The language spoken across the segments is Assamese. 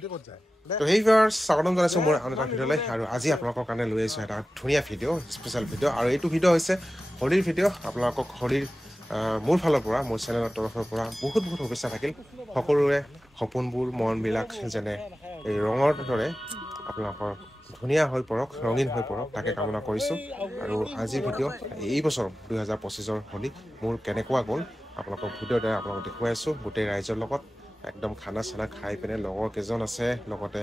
তো সেই ভিউয়াৰ্ছ স্বাগতম জনাইছোঁ মোৰ আন এটা ভিডিঅ'লৈ আৰু আজি আপোনালোকৰ কাৰণে লৈ আহিছোঁ এটা ধুনীয়া ভিডিঅ' স্পেচিয়েল ভিডিঅ' আৰু এইটো ভিডিঅ' হৈছে হোলীৰ ভিডিঅ' আপোনালোকক হোলীৰ মোৰ ফালৰ পৰা মোৰ চেনেলৰ তৰফৰ পৰা বহুত শুভেচ্ছা থাকিল সকলোৰে সপোনবোৰ মনবিলাক যেনে এই ৰঙৰ দৰে আপোনালোকৰ ধুনীয়া হৈ পৰক ৰঙীন হৈ পৰক তাকে কামনা কৰিছোঁ আৰু আজিৰ ভিডিঅ' এই বছৰ 2025ৰ হোলী মোৰ কেনেকুৱা গ'ল আপোনালোকক ভিডিঅ'ৰ দ্বাৰা আপোনালোকক দেখুৱাই আছোঁ গোটেই ৰাইজৰ লগত একদম খানা চানা খাই পিনে লগৰ কেইজন আছে লগতে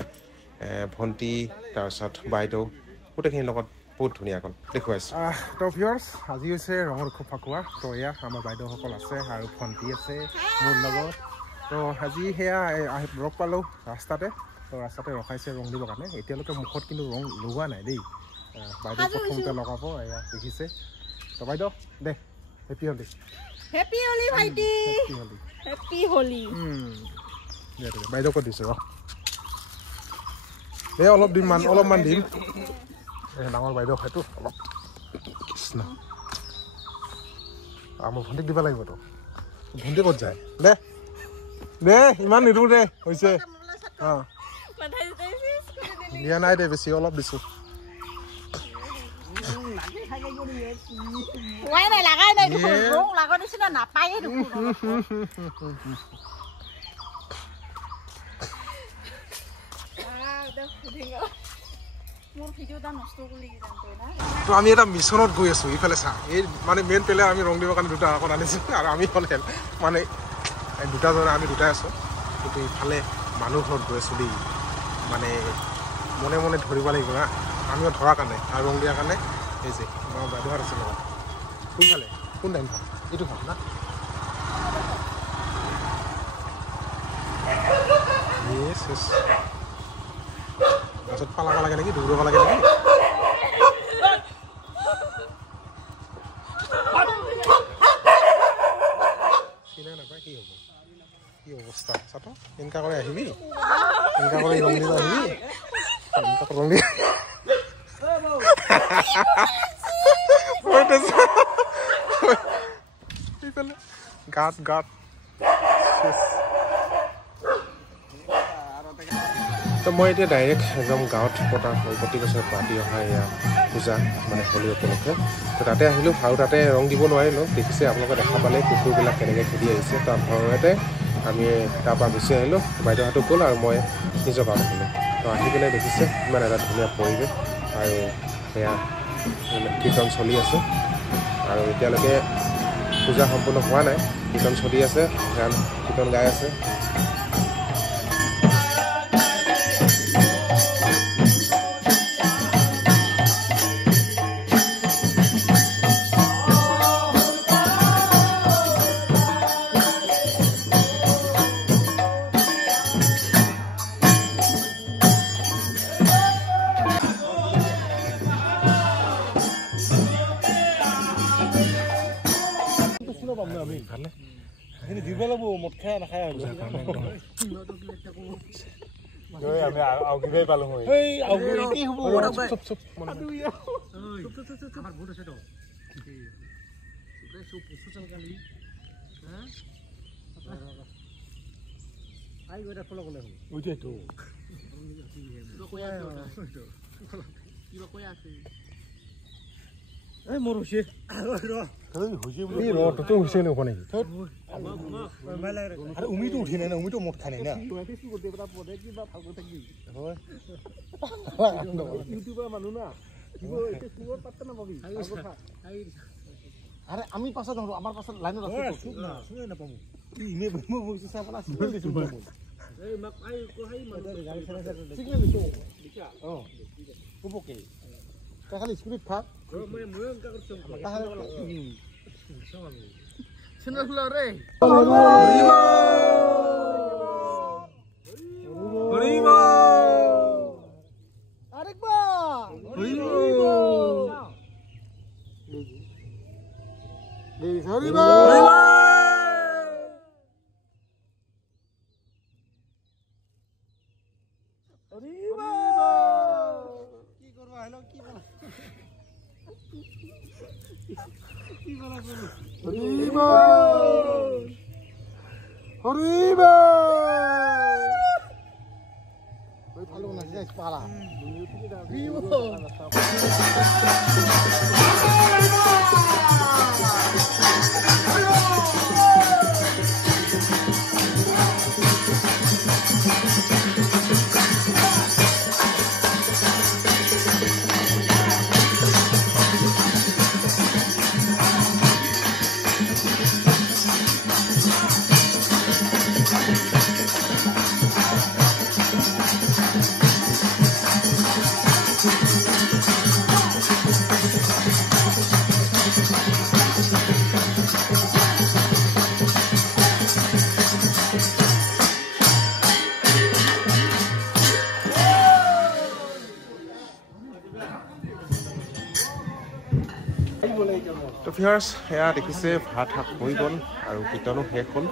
ভণ্টি তাৰপিছত বাইদেউ গোটেইখিনিৰ লগত বহুত ধুনীয়া গ'ল দেখুৱাইছোঁ তো ভিউয়াৰ্ছ আজি হৈছে ৰঙৰ উৎসৱ ফাকুৱা তো এয়া আমাৰ বাইদেউসকল আছে আৰু ভণ্টি আছে মোৰ লগত তো আজি সেয়া লগ পালোঁ ৰাস্তাতে তো ৰাস্তাতে ৰখাইছে ৰং দিবৰ কাৰণে এতিয়ালৈকে মুখত কিন্তু ৰং লগোৱা নাই দেই বাইদেউ প্ৰথমতে লগাব এয়া দেখিছে তো বাইদেউ দে হেপী হোলী হেপী হোলী ভাইটি হেপী হোলী বাইদেউ ক'ত দিছোঁ ৰ অলপমান দিম ডাঙৰ বাইদেউ হয়তো অলপ কৃষ্ণ মোৰ ভণ্টিক দিব লাগিবতো ভণ্টি ক'ত যায় দে দে ইমান নিদিওঁ দে হৈছে অঁ দিয়া নাই দে বেছি অলপ দিছোঁ তো আমি এটা মিছনত গৈ আছোঁ ইফালে চা এই মানে মেইন পেলে আমি ৰং দিবৰ কাৰণে দুটা আকৌ আনিছোঁ আৰু আমি হ'লে মানে দুটাজনে আমি দুটাই আছোঁ কিন্তু ইফালে মানুহ ঘৰত গৈ আছোঁ দেই মানে মনে মনে ধৰিব লাগিব না আমিও ধৰাৰ কাৰণে আৰু ৰং দিয়াৰ কাৰণে এই যে আমাৰ বাইদেউহঁত আছে লগত কোনফালে কোন টাইম ভাল এইটো ভাল না তাৰপিছত পালাব লাগে নেকি দৌৰিব লাগে নেকি চিনাই নাপায় কি হ'ব কি অৱস্থা চাতো এনেকুৱা কৰি আহিবি এনেকুৱা কৰি ৰং দিব আহিবি এনেকুৱা ৰং দি গাত তো মই এতিয়া ডাইৰেক্ট একদম গাঁৱত পতা প্ৰতি বছৰ পাতি অহা এয়া পূজা মানে হোলী উপলক্ষে তো তাতে আহিলোঁ আৰু তাতে ৰং দিব নোৱাৰিলোঁ দেখিছে আপোনালোকে দেখা পালে কুকুৰবিলাক কেনেকৈ খেলি আহিছে তো ঘৰতে আমি তাৰপৰা গুচি আহিলোঁ বাইদেউহঁতো গ'ল আৰু মই নিজৰ গাঁৱত আহিলোঁ তো আহি পিনে দেখিছে ইমান এটা ধুনীয়া পৰিৱেশ আৰু সেয়া কীৰ্তন চলি আছে আৰু এতিয়ালৈকে পূজা সম্পূৰ্ণ হোৱা নাই কীৰ্তন চলি আছে গান কীৰ্তন গাই আছে মোৰ হৈছে হৈছে নেকি উমিটো উঠি নাই না উমিটো মদ খাই নাই না ইউটিউবাৰ মানুহ না আরে আমি পাছত আমার পাছত লাইনত আছে নাপাম ইনে বসে চাই পেলা সিগনেল দিছো এই মাক আই কোহাই মানুহ সিগনেল দিছো দেখা ওকে খালি স্কুটিত থাক মই এনকা করছো চেনেল খোলা রে হরিবা আরেকবার হরিবা হরিবা হরিবা কি করবা হলো কি বলা কি বলা হরিবা হরিবা তো ভিউয়াৰ্ছ এয়া দেখিছে ভাত শাক হৈ গ'ল আৰু কীৰ্তনো শেষ হ'ল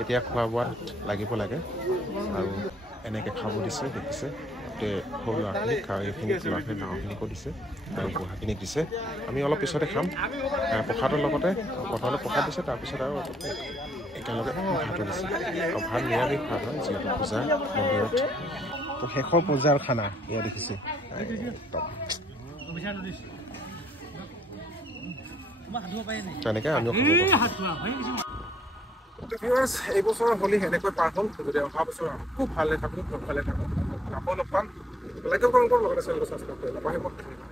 এতিয়া খোৱা বোৱাত লাগিব লাগে আৰু এনেকৈ খাব দিছে দেখিছে গোটেই সৰু ল'ৰাখিনিক এইখিনিক ল'ৰাখিনিক ডাঙৰখিনিকো দিছে আৰু বুঢ়াখিনিক দিছে আমি অলপ পিছতে খাম প্ৰসাদৰ লগতে প্ৰথমতে প্ৰসাদ দিছে তাৰপিছত আৰু একেলগে ভাতো দিছে আৰু ভাত নিৰামিষ ভাত হয় যিহেতু পূজা মন্দিৰত তো শেষৰ পূজাৰ খানা এয়া দেখিছে তেনেকৈ আমিও এই বছৰ হোলী এনেকৈ পাৰ হ'ল যদি অহা বছৰ খুব ভালে থাকোঁ ভালে থাকোঁ আকৌ লগ পাম লাইক কমেণ্ট লগতে চেনেলটো ছাবস্ক্ৰাইব কৰি ল'ব